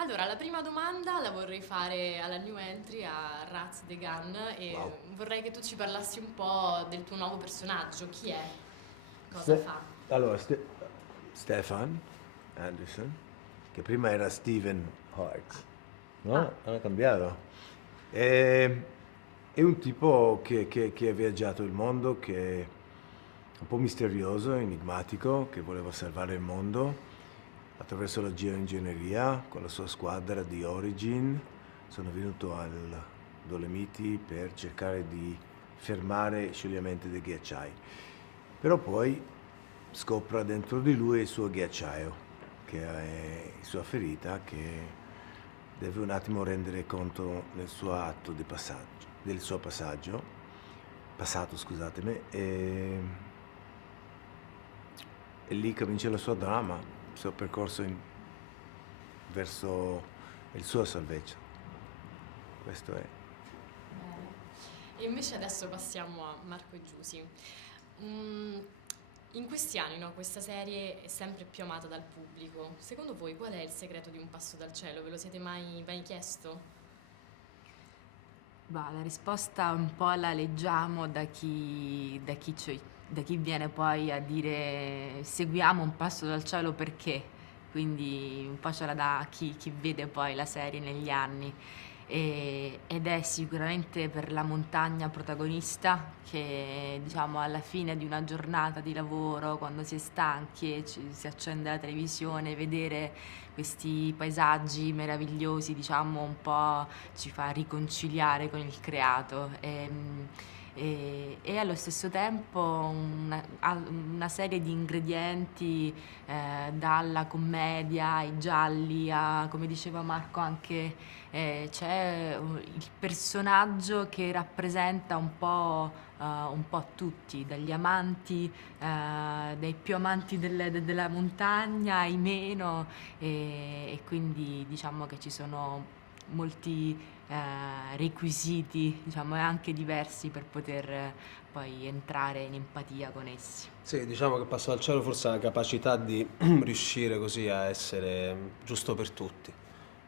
Allora, la prima domanda la vorrei fare alla new entry, a Raz The Gun, e Wow. vorrei che tu ci parlassi un po' del tuo nuovo personaggio. Chi è? Cosa Ste- fa? allora, Stefan Anderson, che prima era Stephen Hawks, Ah, no? Hanno cambiato. È, è un tipo che ha viaggiato il mondo, che è un po' misterioso, enigmatico, che voleva salvare il mondo attraverso la geoingegneria con la sua squadra di Origin. Sono venuto al Dolomiti per cercare di fermare il scioglimento dei ghiacciai. Però poi scopre dentro di lui il suo ghiacciaio, che è la sua ferita, che deve un attimo rendere conto del suo atto di passaggio, del suo passato, scusatemi, e lì comincia il suo dramma, il suo percorso verso il suo salvezza. Questo è. bene. E invece adesso passiamo a Marco e Giusy. Mm, In questi anni, no, questa serie è sempre più amata dal pubblico. Secondo voi qual è il segreto di Un passo dal cielo? Ve lo siete mai chiesto? Bah, la risposta un po' la leggiamo da chi viene poi a dire seguiamo un passo dal cielo perché, quindi un po' ce la dà chi vede poi la serie negli anni. Ed è sicuramente per la montagna protagonista che diciamo alla fine di una giornata di lavoro, quando si è stanchi e si accende la televisione, vedere questi paesaggi meravigliosi, diciamo un po' ci fa riconciliare con il creato e allo stesso tempo ha una serie di ingredienti dalla commedia ai gialli a, come diceva Marco, anche c'è il personaggio che rappresenta un po' tutti, dagli amanti, dai più amanti della montagna ai meno e quindi diciamo che ci sono molti requisiti, diciamo, e anche diversi per poter poi entrare in empatia con essi. Sì, diciamo che Passo dal Cielo forse ha la capacità di riuscire così a essere giusto per tutti.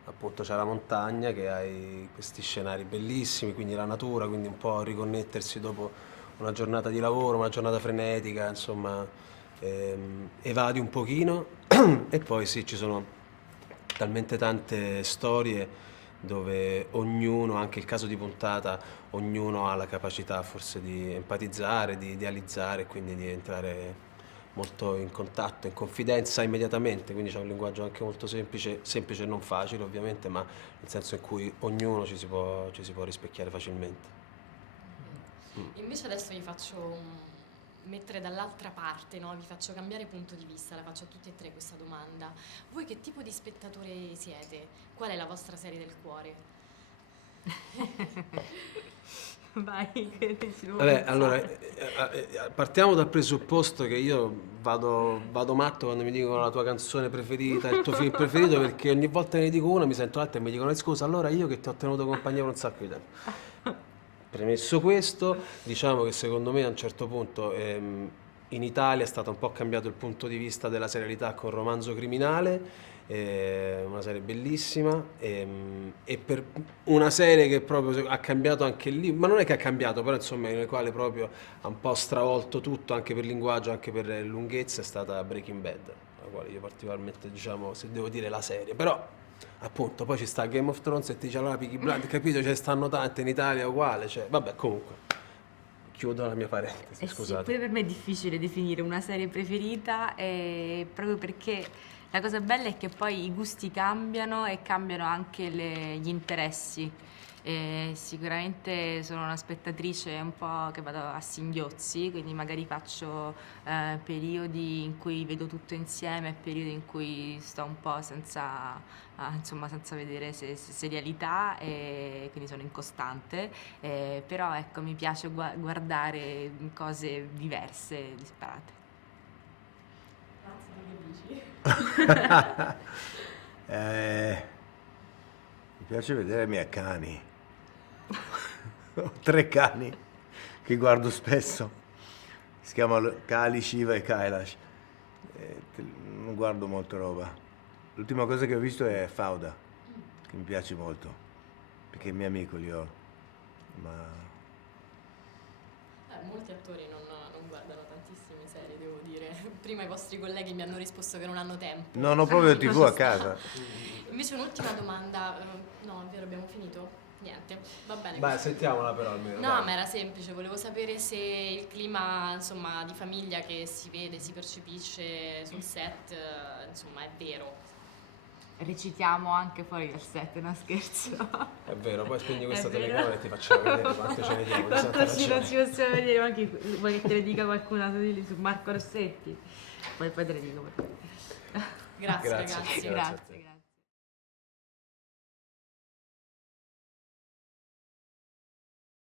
Appunto c'è la montagna che hai questi scenari bellissimi, quindi la natura, quindi un po' riconnettersi dopo una giornata di lavoro, una giornata frenetica, insomma, evadi un pochino e poi sì, ci sono talmente tante storie dove ognuno, anche il caso di puntata, ognuno ha la capacità forse di empatizzare, di idealizzare e quindi di entrare molto in contatto, in confidenza immediatamente, quindi c'è un linguaggio anche molto semplice, semplice e non facile ovviamente, ma nel senso in cui ognuno ci si può rispecchiare facilmente. Invece adesso vi faccio mettere dall'altra parte, no? Vi faccio cambiare punto di vista, la faccio a tutti e tre questa domanda. Voi che tipo di spettatore siete? Qual è la vostra serie del cuore? Vai, che si può Vabbè, allora, pensare. partiamo dal presupposto che io vado matto quando mi dicono la tua canzone preferita, il tuo film preferito, perché ogni volta che ne dico una mi sento l'altra e mi dicono scusa, allora io che ti ho tenuto compagnia per un sacco di tempo. Premesso questo, diciamo che secondo me a un certo punto in Italia è stato un po' cambiato il punto di vista della serialità con Romanzo Criminale, una serie bellissima, e per una serie che proprio ha cambiato anche lì, ma non è che ha cambiato, però insomma nelle quale proprio ha un po' stravolto tutto anche per linguaggio, anche per lunghezza, è stata Breaking Bad, la quale io particolarmente, diciamo, se devo dire la serie, però appunto poi ci sta Game of Thrones e ti dice allora Peaky Blinders, capito, ce ne stanno tante in Italia uguale, cioè vabbè, comunque chiudo la mia parentesi, Eh sì, pure scusate. per me è difficile definire una serie preferita, proprio perché la cosa bella è che poi i gusti cambiano e cambiano anche gli interessi. Sicuramente sono una spettatrice un po' che vado a singhiozzi, quindi magari faccio periodi in cui vedo tutto insieme e periodi in cui sto un po' insomma, senza vedere serialità e quindi sono incostante. Però ecco, mi piace guardare cose diverse, disparate. Grazie, tu che dici? Eh, mi piace vedere i miei cani. Ho 3 cani che guardo spesso. Si chiamano Kali, Shiva e Kailash. Non guardo molta roba. L'ultima cosa che ho visto è Fauda. che mi piace molto, perché è mio amico Lior, ma Molti attori non guardano tantissime serie, devo dire. Prima i vostri colleghi mi hanno risposto che non hanno tempo. non ho proprio TV a casa. Invece un'ultima domanda, no, è vero, abbiamo finito? Niente, va bene. Beh, così. sentiamola però almeno. No, dai. ma era semplice, volevo sapere se il clima, insomma, di famiglia che si vede, si percepisce sul set, insomma, è vero. Recitiamo anche fuori dal set, no scherzo. È vero, poi spegni questa È vero. telecamera e ti facciamo vedere quanto ce ne diamo. di santa Quanto ci non ragione. ci possiamo vedere, ma anche vuoi che te ne dica qualcuna su Marco Rossetti? Poi te ne dico. Grazie, Grazie, ragazzi. grazie a te.